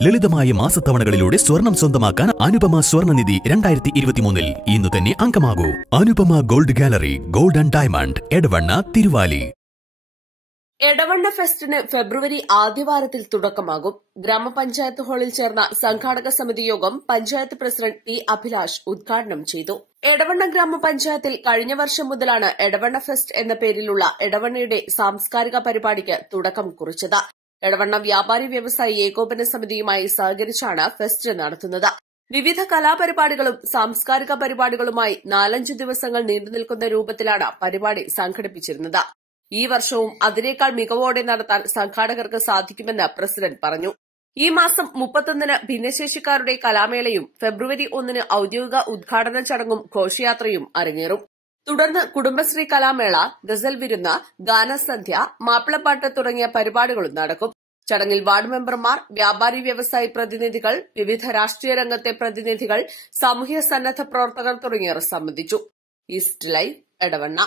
ലളിതമായ മാസത്തവണകളിലൂടെ സ്വർണം സ്വന്തമാക്കാൻ അനുപമ സ്വർണ്ണനിധി 2023 ഇന്ന് തന്നെ അംഗമാകൂ. Anupama gold gallery, gold and diamond, Edavanna, Thiruvali. Edavanna ഫെസ്റ്റിന് ഫെബ്രുവരി ആദ്യവാരത്തിൽ തുടക്കമാകും. ഗ്രാമപഞ്ചായത്ത് ഹാളിൽ ചേർന്ന സംഘാടക സമിതി യോഗം പഞ്ചായത്ത് പ്രസിഡന്റ് ടി അഭിലാഷ് ഉദ്ഘാടനം ചെയ്തു. എടവണ്ണ ഗ്രാമപഞ്ചായത്തിൽ കഴിഞ്ഞ വർഷം മുതലാണ് എടവണ്ണ ഫെസ്റ്റ് എന്ന പേരിലുള്ള എടവണ്ണയുടെ സാംസ്കാരിക പരിപാടിക്ക് തുടക്കം കുറിച്ചത്. എടവണ്ണ വ്യാപാരി വ്യവസായി ഏകോപന സമിതിയുമായി സഹകരിച്ചാണ് ഫെസ്റ്റ് നടത്തുന്നത്. വിവിധ കലാപരിപാടികളും സാംസ്കാരിക പരിപാടികളുമായി 4-5 ദിവസങ്ങൾ നീണ്ടുനിൽക്കുന്ന രൂപത്തിലാണ് പരിപാടി സംഘടിപ്പിച്ചിരുന്നത്. ഈ വർഷവും അതിനേക്കാൾ മികവോടെ നടത്താൻ സംഘാടകർക്ക് സാധിക്കുമെന്ന് പ്രസിഡന്റ് പറഞ്ഞു. ഈ മാസം 31-ന് ഭിന്നശേഷിക്കാരുടെ കലാമേളയും ഫെബ്രുവരി 1-ന് ഔദ്യോഗിക ഉദ്ഘാടന ചടങ്ങും ഘോഷയാത്രയും അരങ്ങേറും. തുടർന്ന് കുടുംബശ്രീ കലാമേള, ഗസൽ വിരുന്ന്, ഗാനസന്ധ്യ, മാപ്പിളപ്പാട്ട് തുടങ്ങിയ പരിപാടികളും നടക്കും. ചടങ്ങിൽ വാർഡ് മെമ്പർമാർ, വ്യാപാരി വ്യവസായി പ്രതിനിധികൾ, വിവിധ രാഷ്ട്രീയ രംഗത്തെ പ്രതിനിധികൾ, സാമൂഹ്യ സന്നദ്ധ പ്രവർത്തകർ തുടങ്ങിയവർ സംബന്ധിച്ചു. East live, Edavanna.